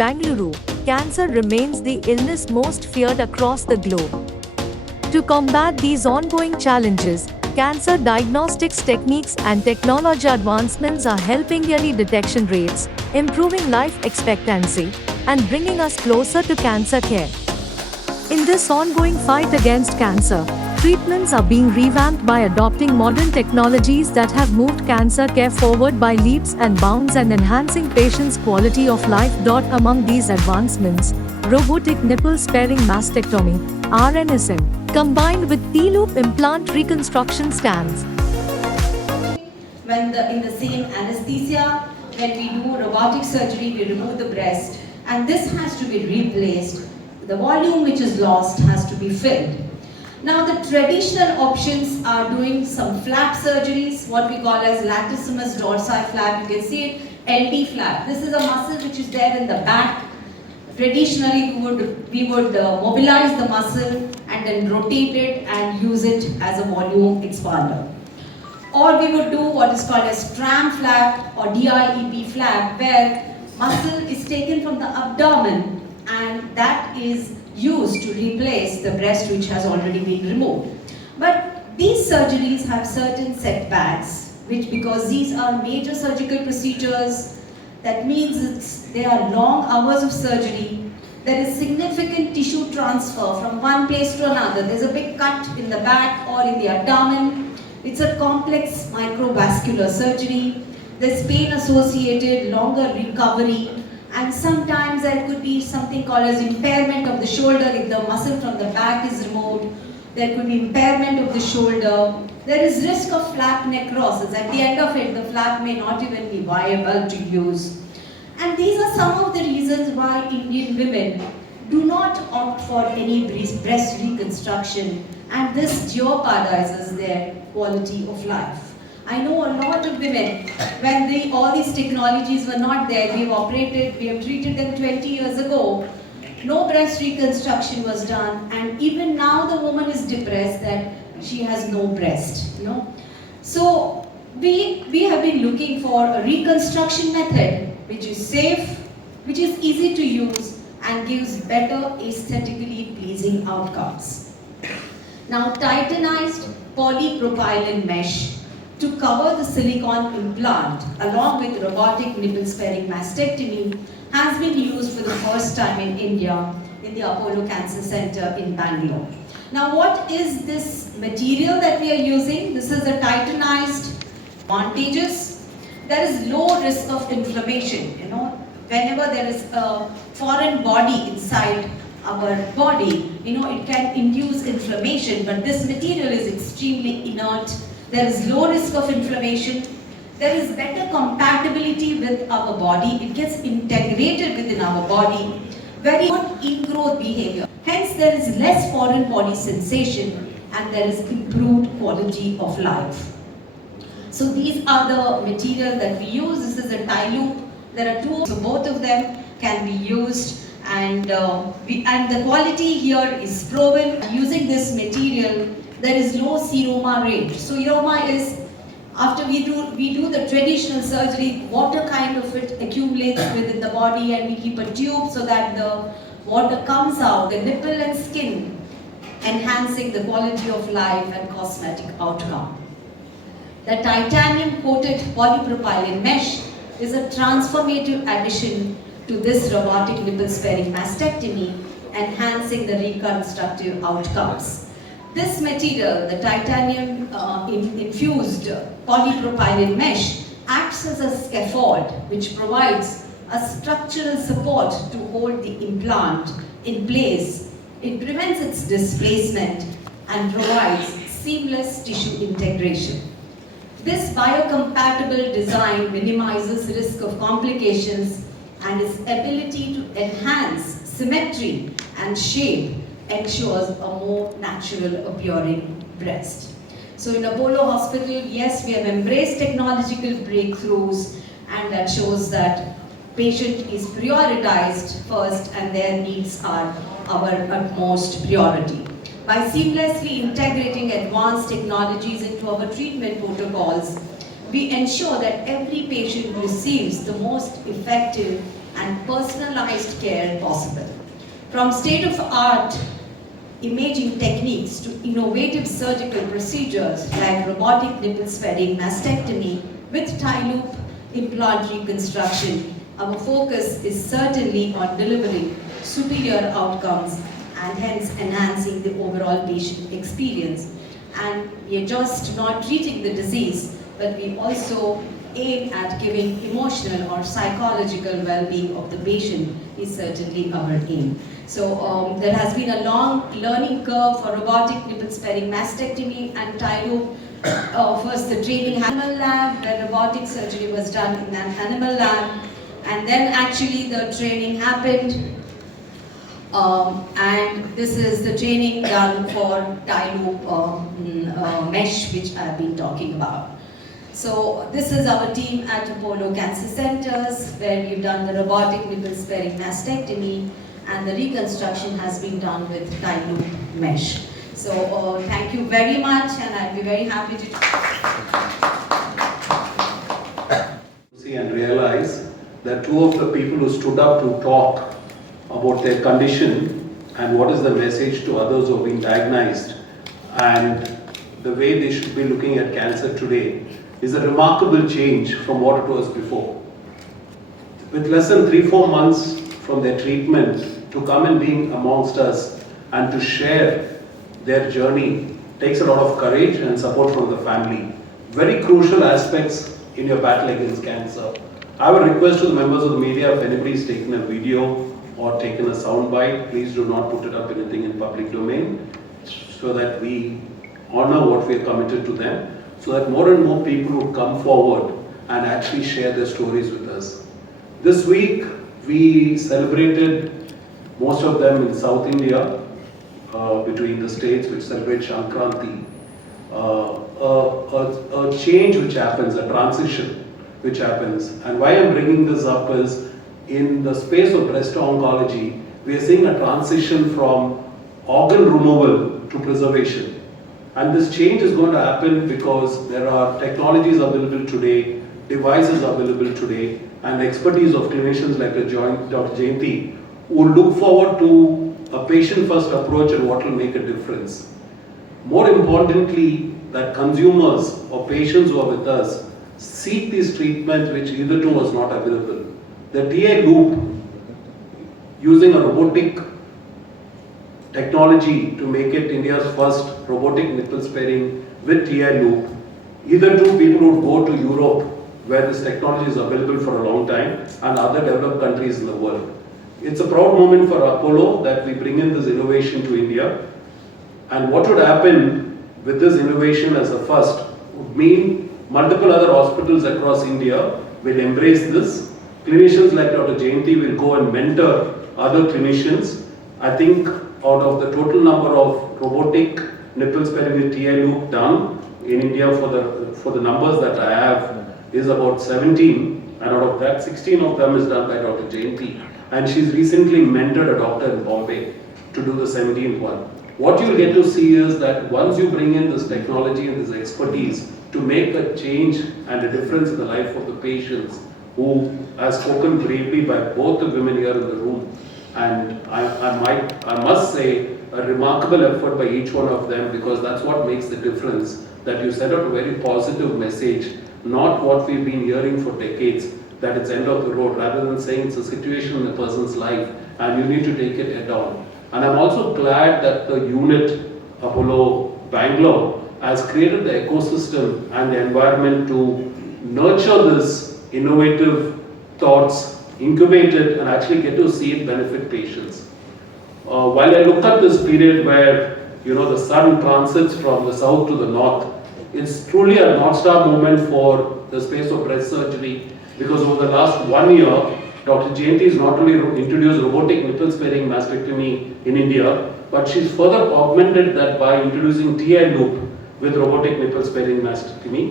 Bangalore, cancer remains the illness most feared across the globe. To combat these ongoing challenges, cancer diagnostics techniques and technology advancements are helping early detection rates, improving life expectancy, and bringing us closer to cancer care. In this ongoing fight against cancer, treatments are being revamped by adopting modern technologies that have moved cancer care forward by leaps and bounds and enhancing patients' quality of life. Among these advancements, robotic nipple-sparing mastectomy (RNSM), combined with T-loop implant reconstruction stands. When in the same anesthesia, when we do robotic surgery, we remove the breast, and this has to be replaced. The volume which is lost has to be filled. Now the traditional options are doing some flap surgeries, what we call as latissimus dorsi flap. You can see it, LD flap. This is a muscle which is there in the back. Traditionally, we would mobilize the muscle and then rotate it and use it as a volume expander. Or we would do what is called as tram flap or DIEP flap, where muscle is taken from the abdomen and that is used to replace the breast which has already been removed. But these surgeries have certain setbacks, which because these are major surgical procedures, that means they are long hours of surgery. There is significant tissue transfer from one place to another. There's a big cut in the back or in the abdomen. It's a complex microvascular surgery. There's pain associated, longer recovery, and sometimes there could be something called as impairment of the shoulder. If the muscle from the back is removed, there could be impairment of the shoulder. There is risk of flap necrosis. At the end of it, the flap may not even be viable to use. And these are some of the reasons why Indian women do not opt for any breast reconstruction, and this jeopardizes their quality of life. I know a lot of women, when all these technologies were not there, we have treated them 20 years ago, no breast reconstruction was done, and even now the woman is depressed that she has no breast, So we have been looking for a reconstruction method which is safe, which is easy to use, and gives better aesthetically pleasing outcomes. Now, titanized polypropylene mesh to cover the silicone implant along with robotic nipple-sparing mastectomy has been used for the first time in India in the Apollo Cancer Center in Bangalore. Now, what is this material that we are using? This is a titanized advantages. There is low risk of inflammation. Whenever there is a foreign body inside our body, it can induce inflammation, but this material is extremely inert. There is low risk of inflammation. There is better compatibility with our body. It gets integrated within our body. Very good ingrowth behavior. Hence, there is less foreign body sensation and there is improved quality of life. So these are the material that we use. This is a T-loop. There are two, so both of them can be used, and the quality here is proven. Using this material, there is low seroma rate. So seroma is, after we do the traditional surgery, water kind of it accumulates within the body, and we keep a tube so that the water comes out, the nipple and skin, enhancing the quality of life and cosmetic outcome. The titanium coated polypropylene mesh is a transformative addition to this robotic nipple-sparing mastectomy, enhancing the reconstructive outcomes. This material, the titanium infused polypropylene mesh, acts as a scaffold which provides a structural support to hold the implant in place. It prevents its displacement and provides seamless tissue integration. This biocompatible design minimizes risk of complications, and its ability to enhance symmetry and shape ensures a more natural appearing breast. So in Apollo Hospital, yes, we have embraced technological breakthroughs, and that shows that patient is prioritized first and their needs are our utmost priority. By seamlessly integrating advanced technologies into our treatment protocols, we ensure that every patient receives the most effective and personalized care possible. From state-of-art imaging techniques to innovative surgical procedures like robotic nipple sparing mastectomy with tie loop implant reconstruction, our focus is certainly on delivering superior outcomes and hence enhancing the overall patient experience. And we are just not treating the disease, but we also aim at giving emotional or psychological well-being of the patient is certainly our aim. So there has been a long learning curve for robotic nipple sparing mastectomy and tie loop. First the training animal lab, where robotic surgery was done in an animal lab, and then actually the training happened. And this is the training done for tie loop mesh, which I've been talking about. So this is our team at Apollo Cancer Centers, where we've done the robotic nipple sparing mastectomy, and the reconstruction has been done with tie loop mesh. So thank you very much, and I'll be very happy to see and realize that two of the people who stood up to talk about their condition and what is the message to others who have been diagnosed and the way they should be looking at cancer today is a remarkable change from what it was before. With less than 3-4 months from their treatment to come and being amongst us and to share their journey takes a lot of courage and support from the family. Very crucial aspects in your battle against cancer. I would request to the members of the media, if anybody has taken a video or taken a sound bite, please do not put it up anything in public domain so that we honor what we are committed to them, so that more and more people would come forward and actually share their stories with us. This week we celebrated most of them in South India, between the states which celebrate Sankranti, a change which happens, a transition which happens. And why I'm bringing this up is, in the space of breast oncology, we are seeing a transition from organ removal to preservation. And this change is going to happen because there are technologies available today, devices available today, and expertise of clinicians like Dr. Jayanti, who look forward to a patient-first approach and what will make a difference. More importantly, that consumers or patients who are with us seek these treatments which hitherto was not available. The TI loop, using a robotic technology to make it India's first robotic nipple sparing with TI loop, hitherto people would go to Europe where this technology is available for a long time and other developed countries in the world. It's a proud moment for Apollo that we bring in this innovation to India. And what would happen with this innovation as a first would mean multiple other hospitals across India will embrace this. Clinicians like Dr. Jayanti will go and mentor other clinicians. I think out of the total number of robotic nipple sparing with TI loop done in India for the numbers that I have is about 17, and out of that 16 of them is done by Dr. Jayanti. And she's recently mentored a doctor in Bombay to do the 17th one. What you'll get to see is that once you bring in this technology and this expertise to make a change and a difference in the life of the patients, who has spoken bravely by both the women here in the room, and I must say a remarkable effort by each one of them, because that's what makes the difference, that you set out a very positive message, not what we've been hearing for decades, that it's end of the road, rather than saying it's a situation in a person's life and you need to take it head on. And I'm also glad that the unit, Apollo Bangalore, has created the ecosystem and the environment to nurture this innovative thoughts, incubate it, and actually get to see it benefit patients. While I look at this period where the sun transits from the south to the north, it's truly a North Star moment for the space of breast surgery, because over the last 1 year, Dr. Jayanti has not only introduced robotic nipple sparing mastectomy in India, but she's further augmented that by introducing TI loop with robotic nipple sparing mastectomy.